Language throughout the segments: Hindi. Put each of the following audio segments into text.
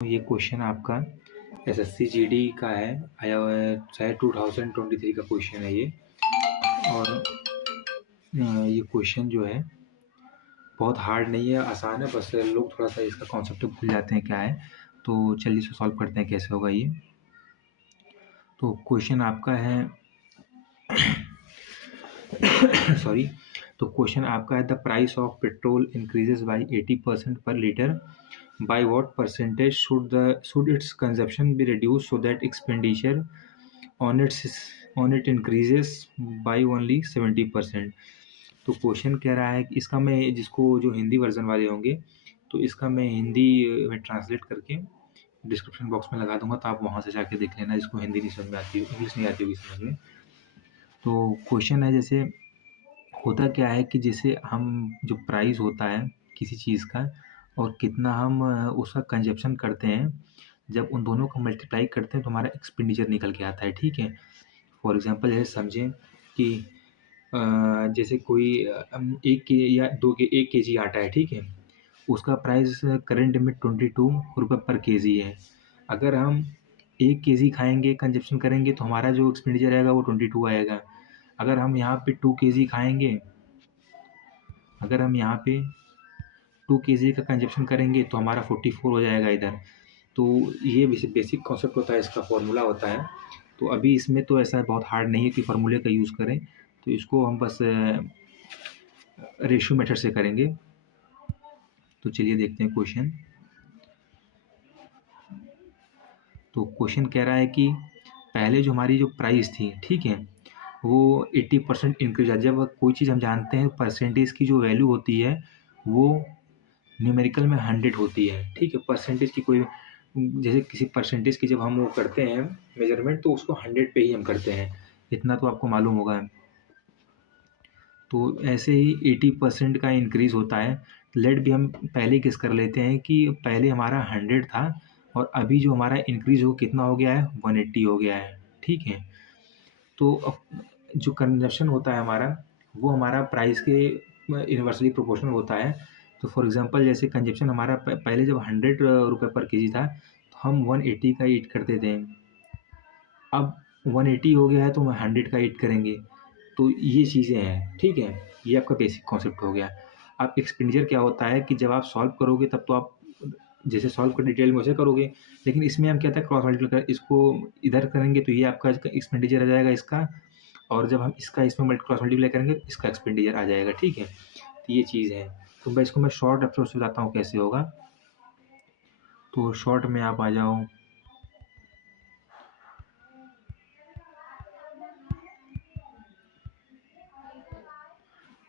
ये क्वेश्चन आपका एसएससी जीडी का है, आया हुआ है शायद 2023 का क्वेश्चन है ये। और ये क्वेश्चन जो है बहुत हार्ड नहीं है, आसान है, बस लोग थोड़ा सा इसका कॉन्सेप्ट भूल जाते हैं क्या है। तो चलिए इसको सॉल्व करते हैं कैसे होगा ये। तो क्वेश्चन आपका है सॉरी। तो क्वेश्चन आपका है, the price of petrol increases by 80% पर litre, by what percentage should its consumption be reduced so that expenditure on it increases by only 70%। तो क्वेश्चन कह रहा है कि इसका मैं जिसको जो हिंदी वर्जन वाले होंगे तो इसका मैं हिंदी में ट्रांसलेट करके डिस्क्रिप्शन बॉक्स में लगा दूंगा, तो आप वहाँ से जाके देख लेना जिसको हिंदी नहीं समझ में आती हो, इंग्लिश नहीं आती होगी समझ में। तो क्वेश्चन है, जैसे होता क्या है कि जैसे हम जो प्राइस होता है किसी चीज़ का और कितना हम उसका कंजप्शन करते हैं, जब उन दोनों को मल्टीप्लाई करते हैं तो हमारा एक्सपेंडिचर निकल के आता है। ठीक है, फॉर एग्जांपल जैसे समझें कि जैसे कोई 1 के या 2 के 1 केजी आटा है, ठीक है, उसका प्राइस करंट में 22 रुपये पर केजी है। अगर हम 1 केजी खाएंगे कंजप्शन करेंगे तो हमारा जो एक्सपेंडिचर आएगा वो 22 आएगा। अगर हम यहाँ पे 2 केजी खाएंगे, अगर हम यहाँ पे 2 केजी का कंजप्शन करेंगे तो हमारा 44 हो जाएगा इधर। तो ये बेसिक कॉन्सेप्ट होता है, इसका फॉर्मूला होता है। तो अभी इसमें तो ऐसा बहुत हार्ड नहीं है कि फार्मूले का यूज़ करें, तो इसको हम बस रेशियो मेथड से करेंगे। तो चलिए देखते हैं क्वेश्चन। तो क्वेश्चन कह रहा है कि पहले जो हमारी जो प्राइस थी, ठीक है, वो 80% इंक्रीज है। जब कोई चीज़ हम जानते हैं परसेंटेज की जो वैल्यू होती है वो न्यूमेरिकल में 100 होती है। ठीक है, परसेंटेज की कोई जैसे किसी परसेंटेज की जब हम वो करते हैं मेजरमेंट तो उसको 100 पे ही हम करते हैं, इतना तो आपको मालूम होगा। तो ऐसे ही 80% का इंक्रीज़ होता है। लेट भी हम पहले गेस कर लेते हैं कि पहले हमारा 100 था और अभी जो हमारा इंक्रीज़ हो कितना हो गया है, 180 हो गया है। ठीक है, तो अब जो कंजप्शन होता है हमारा वो हमारा प्राइस के इन्वर्सली प्रोपोर्शनल होता है। तो फॉर एग्जांपल जैसे कंजप्शन हमारा पहले जब 100 रुपये पर केजी था तो हम 180 का ईट करते थे। अब 180 हो गया है तो हम 100 का ईट करेंगे। तो ये चीज़ें हैं, ठीक है, ये आपका बेसिक कॉन्सेप्ट हो गया। अब एक्सपेंडिचर क्या होता है कि जब आप सॉल्व करोगे तब तो आप जैसे सॉल्व कर डिटेल में वैसे करोगे, लेकिन इसमें हम क्या था क्रॉस मल्टीप्लाई कर इसको इधर करेंगे तो ये आपका एक्सपेंडिचर आ जाएगा इसका, और जब हम इसका इसमें क्रॉस मल्टीप्लाई करेंगे तो इसका एक्सपेंडिचर आ जाएगा। ठीक है, तो ये चीज़ है। तो मैं इसको शॉर्ट अप्रोच से बताता हूँ कैसे होगा। तो शॉर्ट में आप आ जाओ,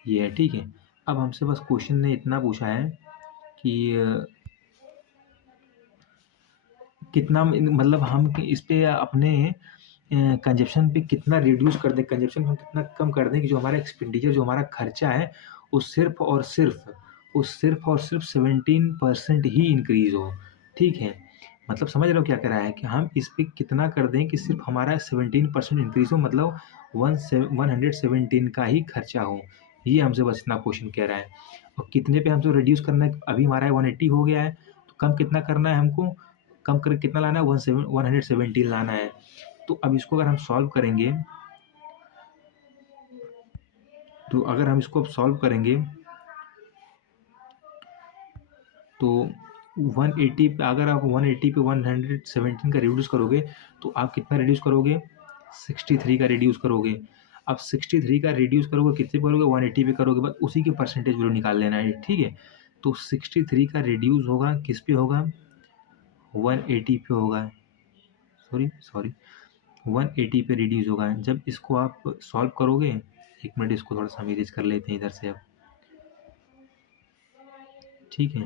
ये है। ठीक है, अब हमसे बस क्वेश्चन ने इतना पूछा है कि कितना मतलब हम इस पे अपने कंजप्शन पे कितना रिड्यूस कर दें, कंजप्शन हम कितना कम कर दें कि जो हमारा एक्सपेंडिचर जो हमारा खर्चा है वो सिर्फ और सिर्फ 17% ही इंक्रीज हो। ठीक है, मतलब समझ रहे हो क्या कह रहा है कि हम इस पे कितना कर दें कि सिर्फ हमारा 17% इंक्रीज हो, मतलब 117 का ही खर्चा हो। ये हमसे बस इतना क्वेश्चन कह रहा है। और कितने पे हमसे रिड्यूस करना है, अभी हमारा 180 हो गया है तो कम कितना करना है हमको, कम कर कितना लाना है, 117 लाना है। तो अब इसको अगर हम सॉल्व करेंगे, तो अगर हम इसको अब सॉल्व करेंगे तो 180 पे, अगर आप 180 पे 117 का रिड्यूस करोगे तो आप कितना रिड्यूस करोगे, 63 का रिड्यूस करोगे। अब 63 का रिड्यूस करोगे कितने पे करोगे, 180 पे करोगे, बस उसी के परसेंटेज वैल्यू निकाल लेना है। ठीक है, तो 63 का रिड्यूस होगा किस पे होगा, 180 पे होगा। सॉरी सॉरी 180 पे रिड्यूस होगा। जब इसको आप सॉल्व करोगे, एक मिनट इसको थोड़ा सा हम इरेज कर लेते हैं इधर से अब। ठीक है,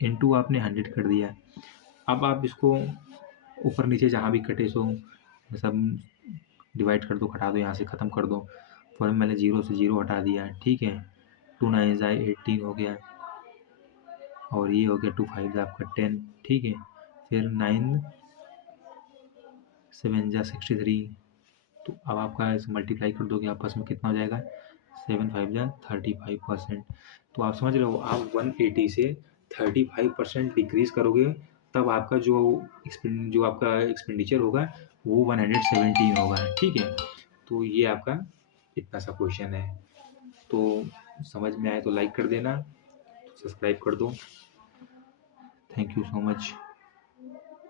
इनटू आपने 100 कर दिया। अब आप इसको ऊपर नीचे जहाँ भी कटे सो सब डिवाइड कर दो, घटा दो, यहाँ से ख़त्म कर दो। फॉर मैंने 0 से 0 हटा दिया। ठीक है, 2 9 ज़ाए 18 हो गया, और ये हो गया 2 5 ज़ा आपका 10। ठीक है, फिर 9 7 ज़ा 63। तो अब आपका इसे मल्टीप्लाई कर दोगे आपस में कितना हो जाएगा, 7 5 ज़ा 35%। तो आप समझ रहे हो, आप 180 से 35% डिक्रीज़ करोगे, तब आपका जो आपका एक्सपेंडिचर होगा वो 117 होगा, ठीक है? तो ये आपका इतना सा क्वेश्चन है। तो समझ में आए तो लाइक कर देना, सब्सक्राइब कर दो। Thank you so much.